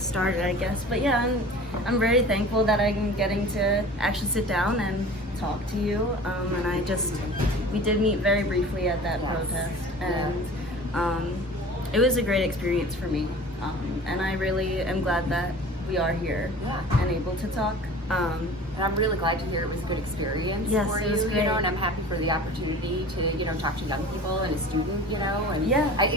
started, I guess. But yeah, I'm very thankful that I'm getting to actually sit down and talk to you. We did meet very briefly at that protest, and it was a great experience for me. And I really am glad that we are here and able to talk. And I'm really glad to hear it was a good experience Yes, for it was you, great. you know, and I'm happy for the opportunity to, you know, talk to young people and a student, you know, and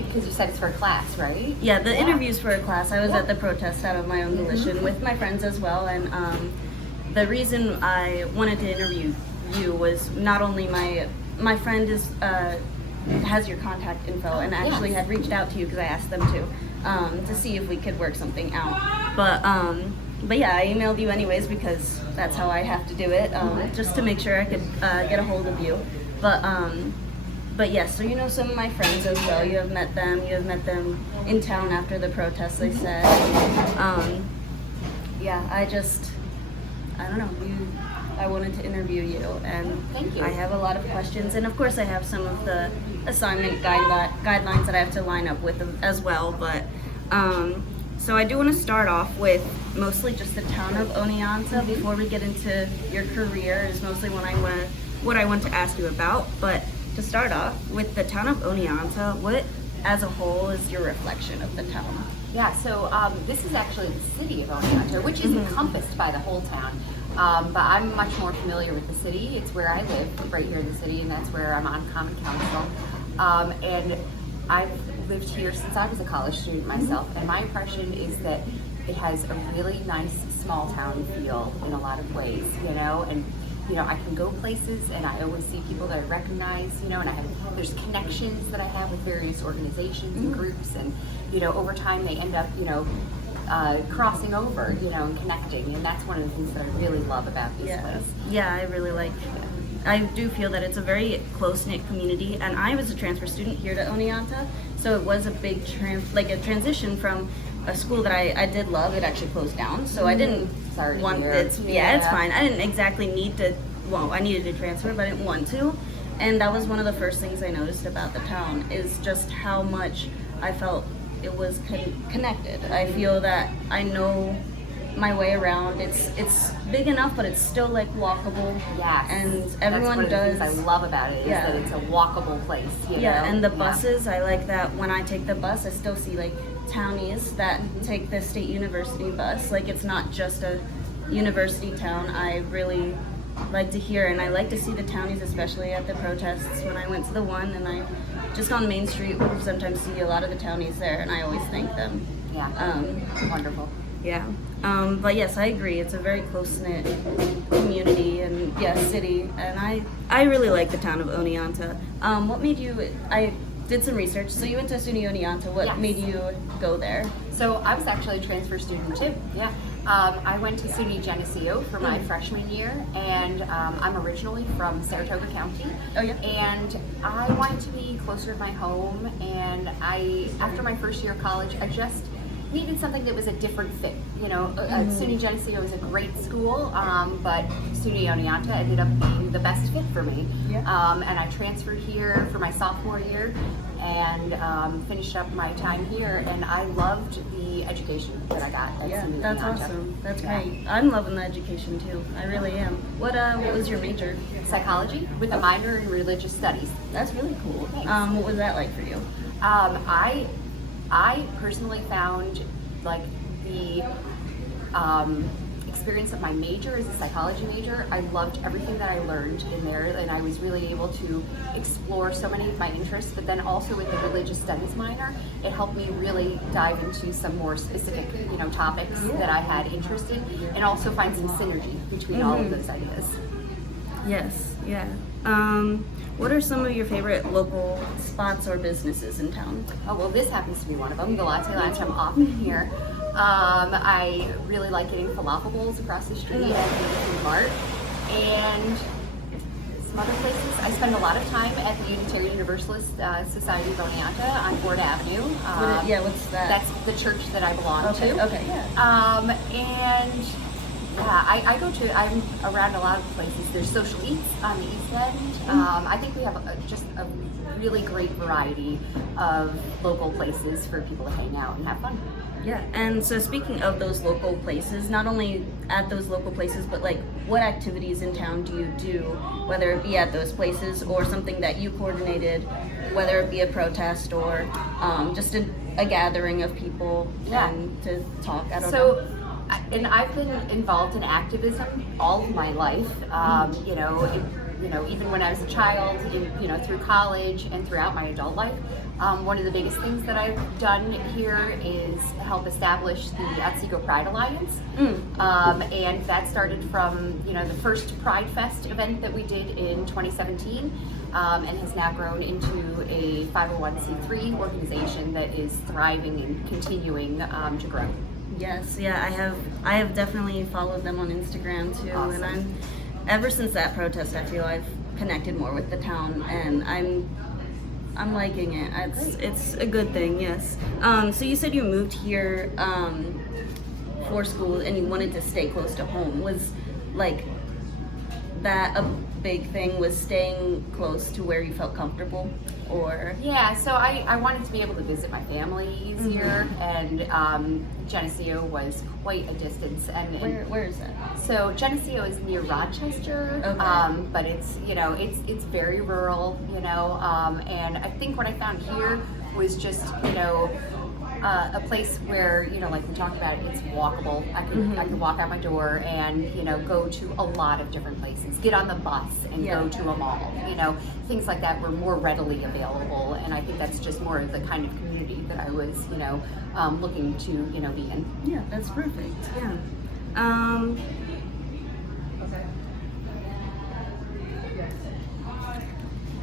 because you said it's for a class, right? Yeah, the interviews for a class. I was at the protest out of my own volition with my friends as well, and the reason I wanted to interview you was not only my friend has your contact info and actually had reached out to you because I asked them to see if we could work something out. But yeah, I emailed you anyways because that's how I have to do it, just to make sure I could get a hold of you. But yes, so you know some of my friends as well. You have met them. You have met them in town after the protests, they said. Yeah, I don't know. I wanted to interview you, and Thank you. I have a lot of questions, and of course I have some of the assignment guidelines that I have to line up with as well. But so I do want to start off with mostly just the town of Oneonta before we get into your career. Is mostly what I want to ask you about. But to start off with the town of Oneonta, what as a whole is your reflection of the town? Yeah, so this is actually the city of Oneonta, which is encompassed by the whole town. But I'm much more familiar with the city. It's where I live, right here in the city, and that's where I'm on Common Council. And I've lived here since I was a college student myself, and my impression is that it has a really nice small town feel in a lot of ways, you know, and you know, I can go places and I always see people that I recognize, you know, and there's connections that I have with various organizations and groups, and you know, over time they end up, you know, crossing over, you know, and connecting, and that's one of the things that I really love about this place. Yeah, I really like that. I do feel that it's a very close-knit community, and I was a transfer student here to Oneonta, so it was a big transition from a school that I did love. It actually closed down, so I didn't want it. Yeah, it's fine. I didn't exactly need to. Well, I needed to transfer, but I didn't want to, and that was one of the first things I noticed about the town is just how much I felt it was connected. I feel that I know my way around. It's big enough, but it's still like walkable. Yes, and everyone that's one does. of the things I love about it is that it's a walkable place. You know? And the buses. I like that when I take the bus, I still see like townies that take the State University bus. Like it's not just a university town. I really like to hear, and I like to see the townies, especially at the protests. When I went to the one, and I just on Main Street would sometimes see a lot of the townies there, and I always thank them. Yeah, wonderful. Yeah, but yes, I agree. It's a very close-knit community and city, and I really like the town of Oneonta. What made you? I did some research. So you went to SUNY Oneonta. What made you go there? So I was actually a transfer student too. Yeah, I went to SUNY Geneseo for my freshman year, and I'm originally from Saratoga County. Oh yeah. And I wanted to be closer to my home, and after my first year of college, I just needed something that was a different fit. You know, SUNY Geneseo is a great school, but SUNY Oneonta ended up being the best fit for me. Yeah. And I transferred here for my sophomore year and finished up my time here, and I loved the education that I got at SUNY That's Oneonta. awesome. That's great. I'm loving the education too. I really am. What was your major? Psychology with a minor in religious studies. That's really cool. Thanks. What was that like for you? I personally found like the experience of my major as a psychology major, I loved everything that I learned in there, and I was really able to explore so many of my interests. But then also with the religious studies minor, it helped me really dive into some more specific, you know, topics that I had interest in, and also find some synergy between all of those ideas. Yes, yeah. What are some of your favorite local spots or businesses in town? Oh, well, this happens to be one of them, the Latte Lounge. I'm often here. I really like getting falafel bowls across the street at the Food Mart. And some other places. I spend a lot of time at the Unitarian Universalist Society of Oneonta on Ford Avenue. What's that? That's the church that I belong to. Okay, yeah. And I'm around a lot of places. There's Social Eats on the East End. I think we have just a really great variety of local places for people to hang out and have fun. Yeah, and so speaking of those local places, not only at those local places, but like what activities in town do you do, whether it be at those places or something that you coordinated, whether it be a protest or just a gathering of people Yeah. and to talk? I don't know. So, and I've been involved in activism all of my life. Even when I was a child, through college and throughout my adult life. One of the biggest things that I've done here is help establish the Otsego Pride Alliance. And that started from, the first Pride Fest event that we did in 2017, and has now grown into a 501c3 organization that is thriving and continuing to grow. Yes, yeah, I have definitely followed them on Instagram too, Awesome. and ever since that protest, I feel I've connected more with the town, and I'm liking it. It's a good thing, yes. So you said you moved here for school, and you wanted to stay close to home. Was like that a big thing? Was staying close to where you felt comfortable, or? Yeah, so I wanted to be able to visit my family easier, and Geneseo was quite a distance. And Where is that? So Geneseo is near Rochester, Okay. but it's it's very rural, and I think what I found here was just a place where like we talked about, it's walkable. I could walk out my door and go to a lot of different places, get on the bus and Yeah. go to a mall. Things like that were more readily available, and I think that's just more of the kind of community that I was looking to be in. Yeah, that's perfect. Yeah.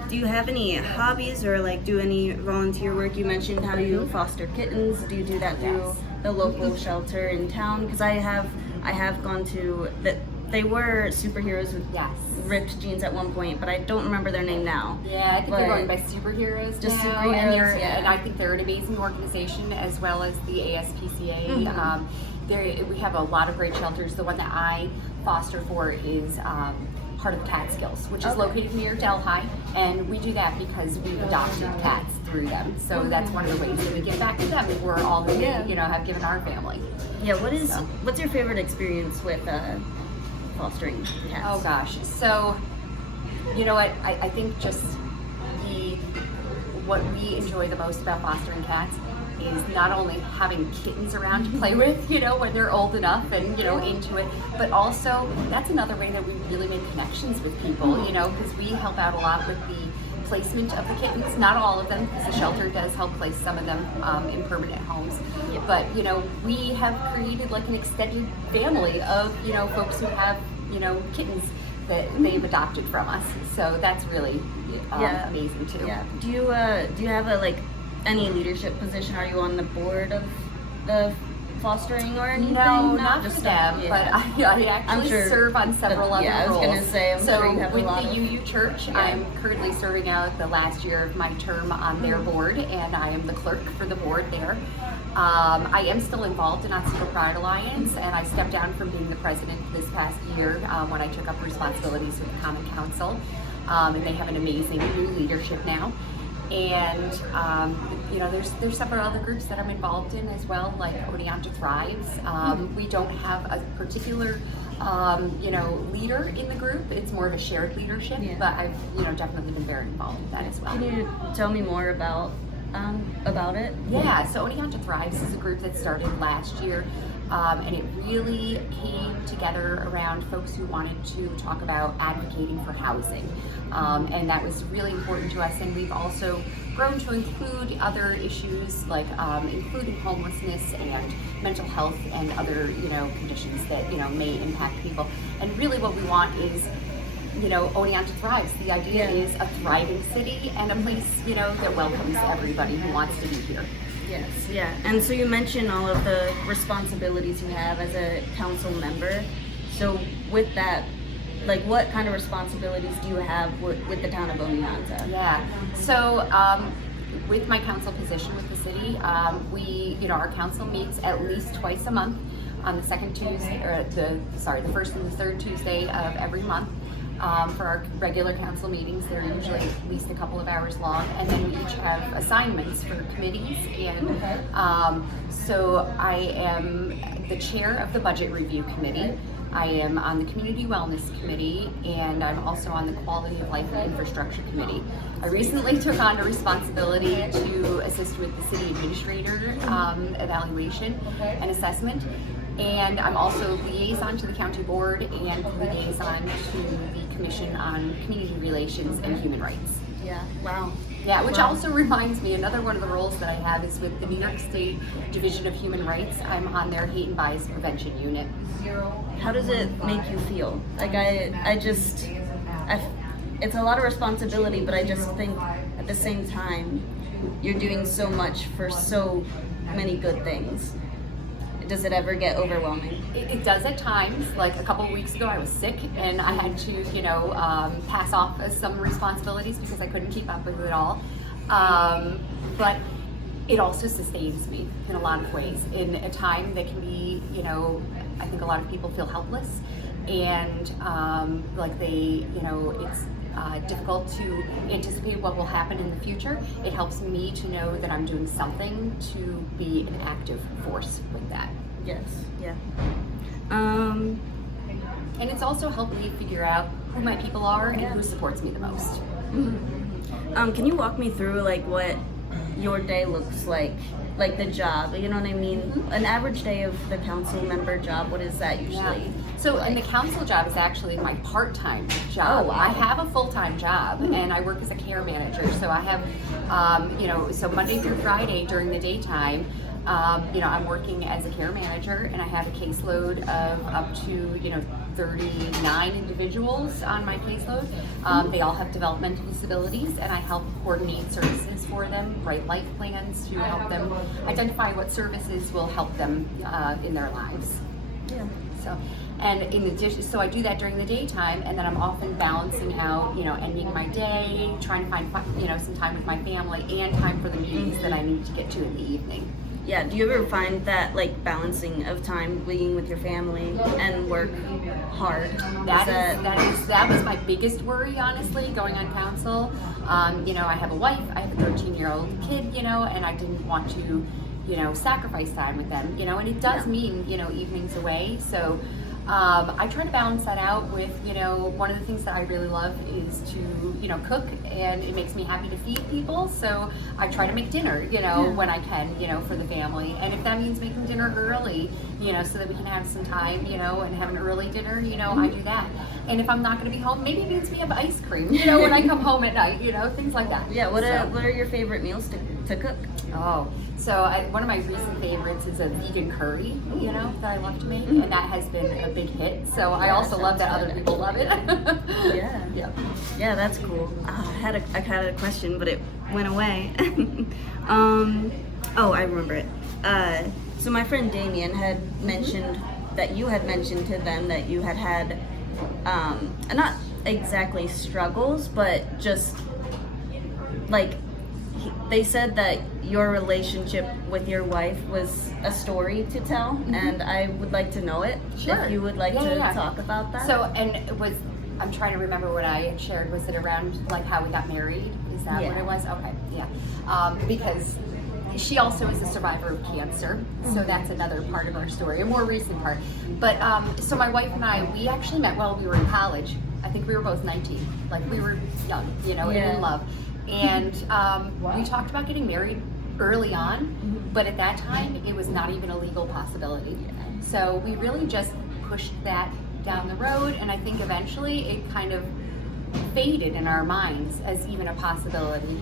Do you have any hobbies or like do any volunteer work? You mentioned how you foster kittens. Do you do that through Yes. the local shelter in town? Because I have gone to that. They were superheroes with Yes. ripped jeans at one point, but I don't remember their name now. Yeah, I think they're But- going by Superheroes Just now, Superheroes, and yeah. I think they're an amazing organization, as well as the ASPCA. We have a lot of great shelters. The one that I foster for is part of the Catskills, which is Okay. located near Delhi, and we do that because we've adopted cats through them. So that's one of the ways that we give back to them. We're all that we, Yeah. have given our family. Yeah. So. What's your favorite experience with fostering cats? Oh gosh. So, you know what? I think just what we enjoy the most about fostering cats is not only having kittens around to play with, when they're old enough and, into it, but also that's another way that we really make connections with people, because we help out a lot with the placement of the kittens. Not all of them, because the shelter does help place some of them in permanent homes. Yeah. But, we have created like an extended family of, folks who have, kittens that they've adopted from us. So that's really Yeah. amazing too. Yeah. Do you have any leadership position? Are you on the board of the fostering or anything? No, not just for them, yeah. but I actually sure serve on several other yeah, I was roles. gonna say, I'm so sure you have a with lot the of- UU Church, Yeah. I'm currently serving out the last year of my term on their board, and I am the clerk for the board there. I am still involved in Otsego Pride Alliance, and I stepped down from being the president this past year when I took up responsibilities with the Common Council, and they have an amazing new leadership now. And there's several other groups that I'm involved in as well, like Oneonta Thrives. We don't have a particular leader in the group. It's more of a shared leadership, Yeah. but I've definitely been very involved in that as well. Can you tell me more about it? Yeah, so Oneonta Thrives is a group that started last year, and it really came together around folks who wanted to talk about advocating for housing, and that was really important to us. And we've also grown to include other issues like including homelessness and mental health and other conditions that may impact people. And really, what we want is Oneonta Thrives. The idea Yeah. is a thriving city and a place, that welcomes everybody who wants to be here. Yes, yeah. And so you mentioned all of the responsibilities you have as a council member. So with that, like what kind of responsibilities do you have with the town of Oneonta? Yeah. So with my council position with the city, our council meets at least twice a month on the second Tuesday, or the first and the third Tuesday of every month. for our regular council meetings. They're usually at least a couple of hours long, and then we each have assignments for committees. And so I am the chair of the Budget Review Committee. I am on the Community Wellness Committee, and I'm also on the Quality of Life and Infrastructure Committee. I recently took on the responsibility to assist with the city administrator evaluation and assessment. And I'm also liaison to the county board and liaison to the Commission on Community Relations and Human Rights. Yeah. Wow. Yeah, which Wow. also reminds me, another one of the roles that I have is with the New York State Division of Human Rights. I'm on their hate and bias prevention unit. How does it make you feel? Like it's a lot of responsibility, but I just think at the same time, you're doing so much for so many good things. Does it ever get overwhelming? It does at times. Like a couple of weeks ago, I was sick and I had to, pass off some responsibilities because I couldn't keep up with it all. But it also sustains me in a lot of ways. In a time that can be, I think a lot of people feel helpless and it's difficult to anticipate what will happen in the future. It helps me to know that I'm doing something to be an active force with that. Yes. Yeah. And it's also helped me figure out who my people are and who supports me the most. Can you walk me through like what your day looks like the job? You know what I mean? An average day of the council member job. What is that usually? Yeah. So, and the council job is actually my part-time job. Oh, wow. I have a full-time job and I work as a care manager. So I have, so Monday through Friday during the daytime, I'm working as a care manager and I have a caseload of up to, 39 individuals on my caseload. They all have developmental disabilities and I help coordinate services for them, write life plans to help them identify what services will help them in their lives. Yeah. So, and in addition, so I do that during the daytime, and then I'm often balancing out, ending my day, trying to find, some time with my family and time for the meetings that I need to get to in the evening. Yeah. Do you ever find that like balancing of time being with your family and work hard? That was my biggest worry, honestly, going on council. I have a wife, I have a 13-year-old kid, and I didn't want to, sacrifice time with them, and it does mean, evenings away. So I try to balance that out with, one of the things that I really love is to, cook, and it makes me happy to feed people. So I try to make dinner, when I can, for the family. And if that means making dinner early, so that we can have some time, and have an early dinner, I do that. And if I'm not going to be home, maybe it means we have ice cream, when I come home at night, things like that. Yeah. What are your favorite meals to cook? Oh, so one of my recent favorites is a vegan curry, that I love to make, and that has been a big hit. So I also love that other people love it. Yeah. Yeah. Yeah, that's cool. I had a question, but it went away. I remember it. So my friend Damien had mentioned that you had mentioned to them that you had not exactly struggles, but just like they said that your relationship with your wife was a story to tell, and I would like to know it. Sure. If you would like to talk about that. So, and I'm trying to remember what I had shared. Was it around like how we got married? Is that what it was? Okay, yeah. Because she also is a survivor of cancer, so that's another part of our story, a more recent part. But so my wife and I, we actually met while we were in college. I think we were both 19, like we were young, and in love. And we talked about getting married early on, but at that time it was not even a legal possibility. So we really just pushed that down the road, and I think eventually it kind of faded in our minds as even a possibility.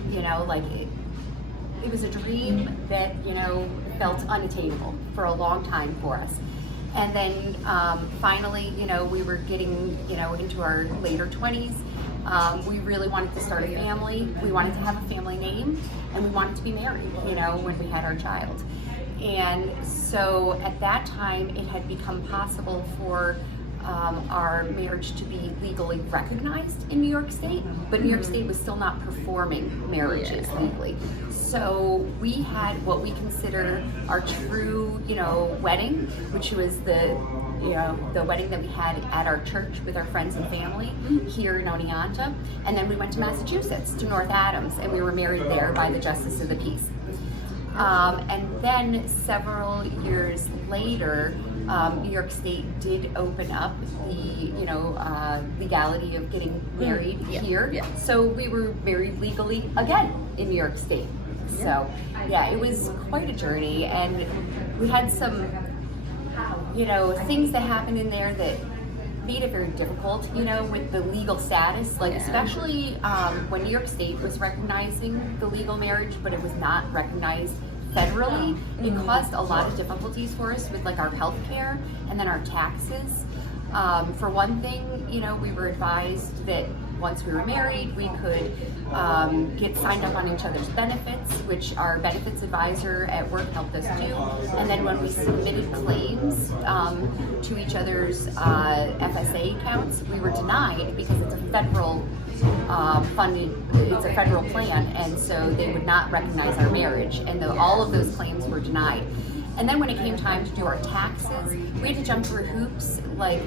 It was a dream that felt unattainable for a long time for us. And then finally, we were getting into our later 20s. We really wanted to start a family. We wanted to have a family name, and we wanted to be married, when we had our child. And so at that time, it had become possible for our marriage to be legally recognized in New York State, but New York State was still not performing marriages legally. So we had what we consider our true, wedding, which was the wedding that we had at our church with our friends and family here in Oneonta. And then we went to Massachusetts, to North Adams, and we were married there by the Justice of the Peace. And then several years later, New York State did open up the, legality of getting married here. Yeah. So we were married legally again in New York State. So yeah, it was quite a journey, and we had some, things that happened in there that made it very difficult, with the legal status, especially when New York State was recognizing the legal marriage, but it was not recognized federally. It caused a lot of difficulties for us with our health care and then our taxes. For one thing, we were advised that once we were married, we could get signed up on each other's benefits, which our benefits advisor at work helped us do. And then when we submitted claims to each other's FSA accounts, we were denied because it's a federal funding, it's a federal plan, and so they would not recognize our marriage, and all of those claims were denied. And then when it came time to do our taxes, we had to jump through hoops, not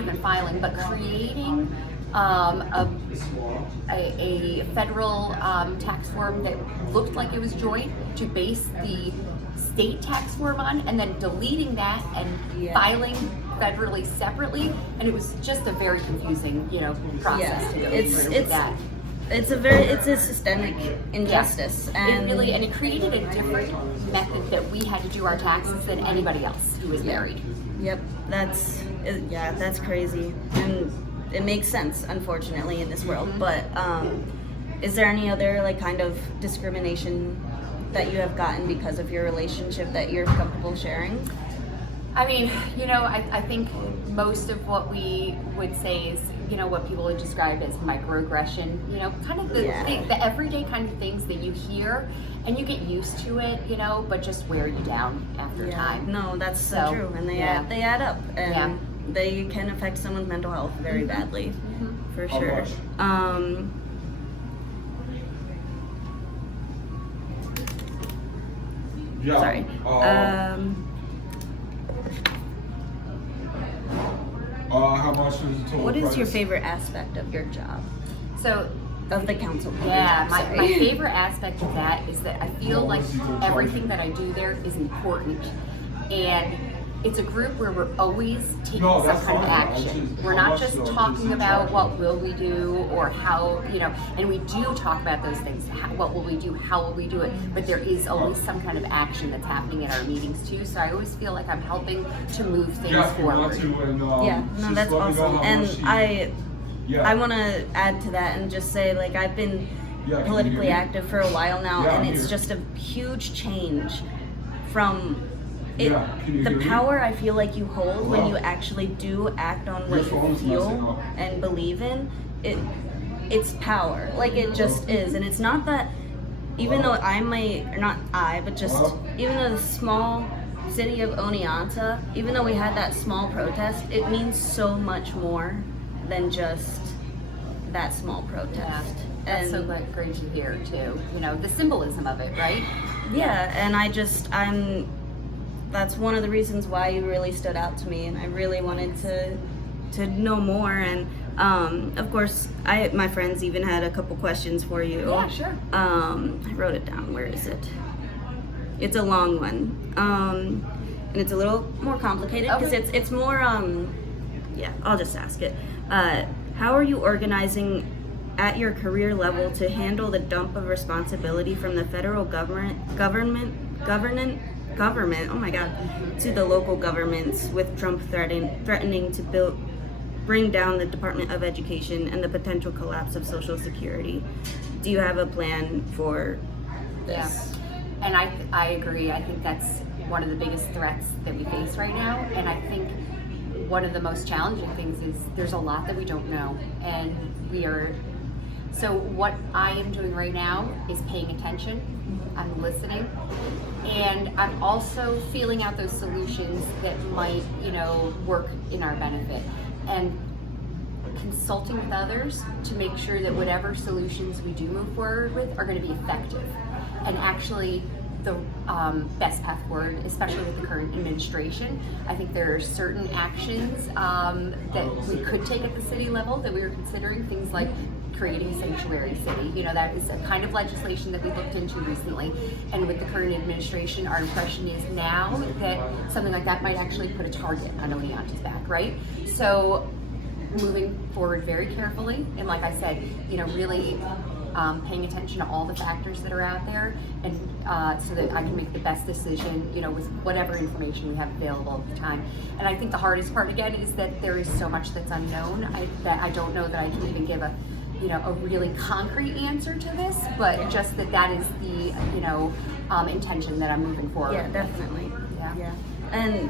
even filing, but creating a federal tax form that looked like it was joint to base the state tax form on, and then deleting that and filing federally separately, and it was just a very confusing, process to go through with that. It's a systemic injustice, and it created a different method that we had to do our taxes than anybody else who was married. Yep, that's crazy, and it makes sense, unfortunately, in this world. But is there any other kind of discrimination that you have gotten because of your relationship that you're comfortable sharing? I mean, I think most of what we would say is, what people would describe as microaggression, kind of the everyday kind of things that you hear and you get used to it, but just wear you down after time. No, that's so true. And they add up, and they can affect someone's mental health very badly, for sure. Sorry. How much is the total What is price? your favorite aspect of your job? So, of the council? My favorite aspect of that is that I feel like everything that I do there is important, and it's a group where we're always taking some kind of action. We're not just talking about what will we do or how, and we do talk about those things. What will we do? How will we do it? But there is always some kind of action that's happening at our meetings too. So I always feel like I'm helping to move things forward. That's awesome. And I want to add to that and just say, I've been politically active for a while now, and it's just a huge change from the power I feel like you hold when you actually do act on what you feel and believe in. It's power. It just is. And it's not that, even though even though the small city of Oneonta, even though we had that small protest, it means so much more than just that small protest. That's so great to hear too. The symbolism of it, right? Yeah, and that's one of the reasons why you really stood out to me, and I really wanted to know more. And of course, my friends even had a couple questions for you. Yeah, sure. I wrote it down. Where is it? It's a long one, and it's a little more complicated because it's more. I'll just ask it. How are you organizing at your career level to handle the dump of responsibility from the federal government, oh my God, to the local governments, with Trump threatening to bring down the Department of Education and the potential collapse of Social Security? Do you have a plan for this? Yeah, and I agree. I think that's one of the biggest threats that we face right now, and I think one of the most challenging things is there's a lot that we don't know, and we are So what I am doing right now is paying attention, I'm listening, and I'm also feeling out those solutions that might, work in our benefit, and consulting with others to make sure that whatever solutions we do move forward with are going to be effective and actually the best path forward, especially with the current administration. I think there are certain actions that we could take at the city level that we were considering, things like creating a sanctuary city. That is a kind of legislation that we looked into recently. And with the current administration, our impression is now that something like that might actually put a target on Oneonta's back, right? So moving forward very carefully, and like I said, really paying attention to all the factors that are out there, and so that I can make the best decision, with whatever information we have available at the time. And I think the hardest part again is that there is so much that's unknown. I don't know that I can even give a really concrete answer to this, but just that is the intention that I'm moving forward. Yeah, definitely. Yeah. And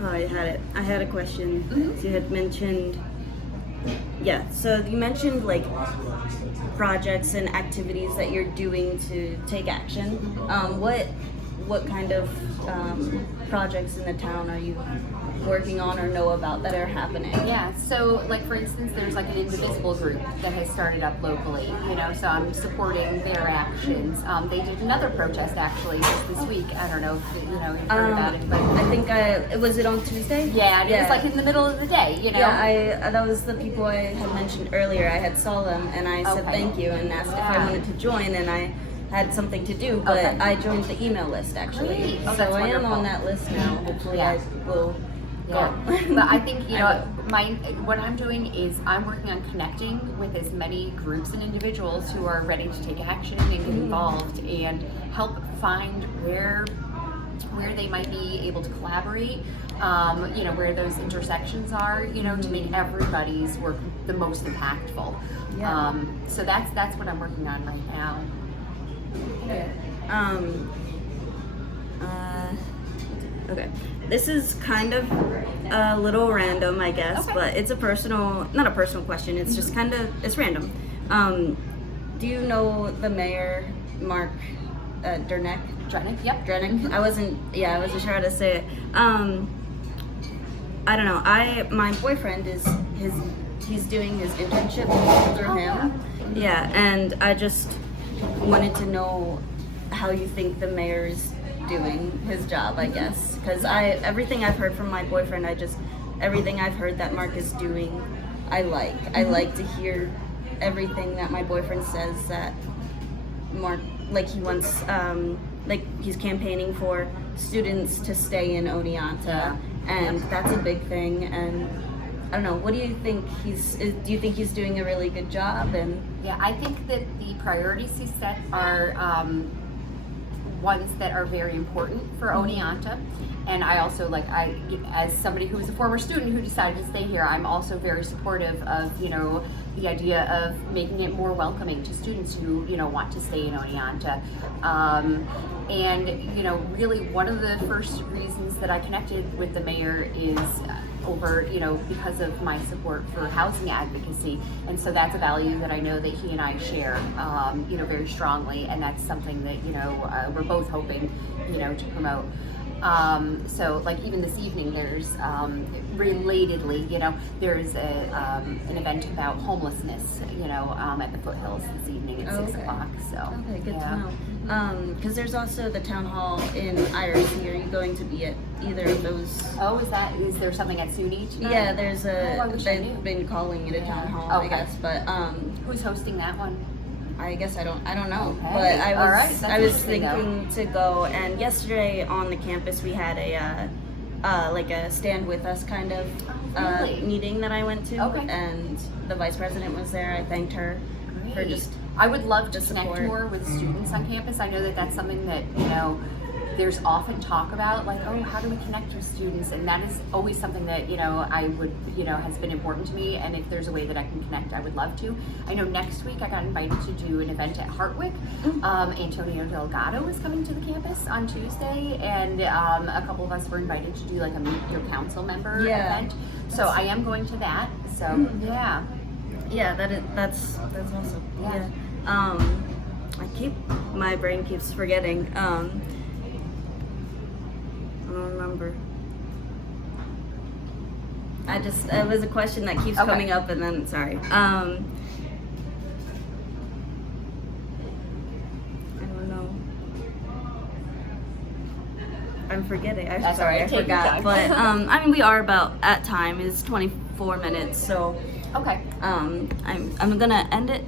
I had a question. Mm-hmm. So you had mentioned, so you mentioned like projects and activities that you're doing to take action. What kind of projects in the town are you working on or know about that are happening? Yeah, so like for instance, there's like an Indivisible group that has started up locally, so I'm supporting their actions. They did another protest actually just this week. I don't know if you've heard about it, but I think was it on Tuesday? yeah, it was like in the middle of the day, Yeah, that was the people I had mentioned earlier. I had saw them and I said Okay. thank you and asked if I Yeah. wanted to join, and I had something to do, but Okay. I joined the email list actually. Great. Oh, so that's I am wonderful. on that list now. Hopefully Yeah. I will Yeah, go. but I think I will. what I'm doing is I'm working on connecting with as many groups and individuals who are ready to take action and get involved and help find where they might be able to collaborate. Where those intersections are. To make everybody's work the most impactful. Yeah. So that's what I'm working on right now. Okay. This is kind of a little random, I guess, Okay. but it's not a personal question. It's just it's random. Do you know the mayor, Mark Derneck? Drenik, yep. Drenik? I wasn't sure how to say it. I don't know. My boyfriend he's doing his internship through him. Yeah, and I just wanted to know how you think the mayor's doing his job, I guess, because everything I've heard from my boyfriend, everything I've heard that Mark is doing, I like to hear everything that my boyfriend says that Mark, like he wants, like he's campaigning for students to stay in Oneonta, and that's a big thing. And I don't know, what do you think do you think he's doing a really good job? And Yeah, I think that the priorities he set are ones that are very important for Oneonta. And I also, as somebody who was a former student who decided to stay here, I'm also very supportive of, the idea of making it more welcoming to students who, want to stay in Oneonta. Really one of the first reasons that I connected with the mayor is because of my support for housing advocacy. And so that's a value that I know that he and I share, very strongly. And that's something that, we're both hoping, to promote. So like even this evening, there's relatedly, there's an event about homelessness, at the Foothills this evening at 6 o'clock. So okay, good yeah. to know. Because there's also the town hall in Irisy. Are you going to be at either of those? Oh, is there something at SUNY tonight? Yeah, there's I wish I they've knew. been calling it a town hall, Okay. I guess, but Who's hosting that one? I guess I don't know, Okay. but I All was right. That's I was interesting, though. thinking to go. And yesterday on the campus we had like a stand with us kind of really? meeting that I went to, Okay. and the vice president was there. I thanked her for Great. just I would love to the connect support. more with students on campus. I know that that's something that, there's often talk about, like, oh, how do we connect with students? And that is always something that, I would, has been important to me. And if there's a way that I can connect, I would love to. I know next week I got invited to do an event at Hartwick. Antonio Delgado is coming to the campus on Tuesday. And a couple of us were invited to do like a Meet Your Council Member Yeah. event. So I am going to that. So, yeah. Yeah, that's awesome. Yeah. My brain keeps forgetting. I don't remember. It was a question that keeps Okay. coming up, and then sorry. I don't know. I'm forgetting. I'm That's sorry, okay. I Take your forgot. time. But I mean, we are about at time. It's 24 minutes, so Okay. I'm gonna end it